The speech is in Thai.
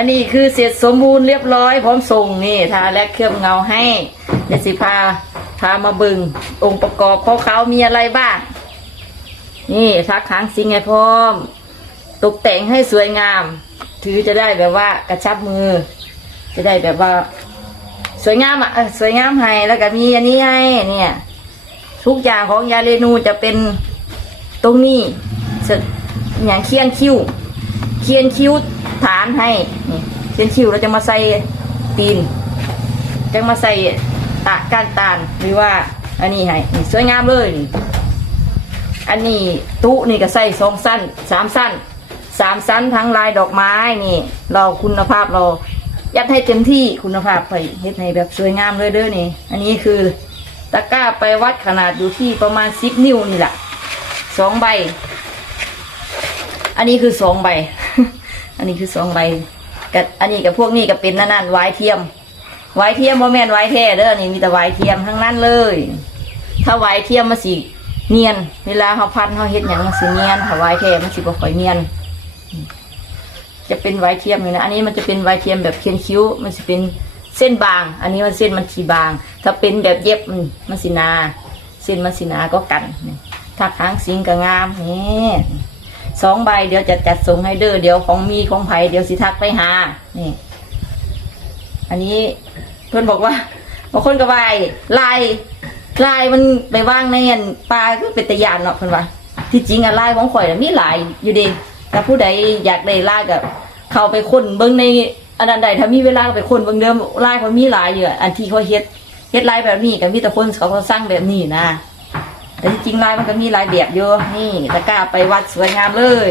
อันนี้คือเสร็จสมบูรณ์เรียบร้อยพร้อมส่งนี่ทาและเคลือบเงาให้เดี๋ยวสิพาพามาบึงองค์ประกอบของเขามีอะไรบ้าง นี่ทักค้างซิงให้พร้อม ตกแต่งให้สวยงาม ถือจะได้แบบว่ากระชับมือ จะได้แบบว่า สวยงามอะสวยงามให้แล้วก็มีอันนี้ให้เนี่ยทุกอย่างของยาเรนูจะเป็นตรงนี้อย่างเคียนคิ้ว เคียนคิ้ว ฐานให้นี่เคียนคิ้วเราจะมาใส่ตีนจะมาใส่ตะก้านตาลหรือว่าอันนี้ให้นี่สวยงามเลยนี่อันนี้ตู้นี่ก็ใส่สองสั้นสามสั้นสามสั้นทั้งลายดอกไม้นี่ เราคุณภาพเรายัดให้เต็มที่คุณภาพไปเฮ็ดให้แบบสวยงามเลยเด้อนี่ อันนี้คือตะกร้าไปวัดขนาดอยู่ที่ประมาณสิบนิ้วนี่แหละสองใบ อันนี้คือสองใบ อันนี้คือสองใบกับอันนี้กับพวกนี้ก็เป็นนั่นนั่นไว้เทียม ไว้เทียมโมแมนไว้แท้เด้อนี่มีแต่ไว้เทียมทั้งนั้นเลย ถ้าไว้เทียมมันสิเนียน เวลาเขาพันเขาเฮ็ดหยังมันสิเนียนถ้าไว้แท้มันสิบ่ค่อยเนียน จะเป็นไว้เทียมอยู่นะอันนี้มันจะเป็นไว้เทียมแบบเคียนคิ้ว มันจะเป็นเส้นบาง อันนี้มันเส้นมันทีบาง ถ้าเป็นแบบเย็บมันสินา เส้นมันสินาก็กันนี่ถ้าค้างสิงก็งามนี่ สองใบเดี๋ยวจะจัดส่งให้เด้อเดี๋ยวของมีของไผเดี๋ยวสิทักไปหา นี่ อันนี้เพื่อนบอกว่าบางคนก็วายลายลายมันไปว่างในอันปลาก็เป็นตะยานเนาะเพื่อนว่าที่จริงอะลายของข่อยน่ะมีหลายอยู่ดีแต่ผู้ใดอยากได้ลายก็เข้าไปค้นเบิ่งในอันนั้นใดถ้ามีเวลาก็ไปค้นเบิ่งเดิมลายเขามีหลายอยู่อันที่เขาเฮ็ดเฮ็ดลายแบบนี้ก็มีแต่คนเขาเขาสร้างแบบนี้นะ แต่จริงลายมันก็มีหลายแบบอยู่นี่ตะกร้าไปวัดสวยงามเลย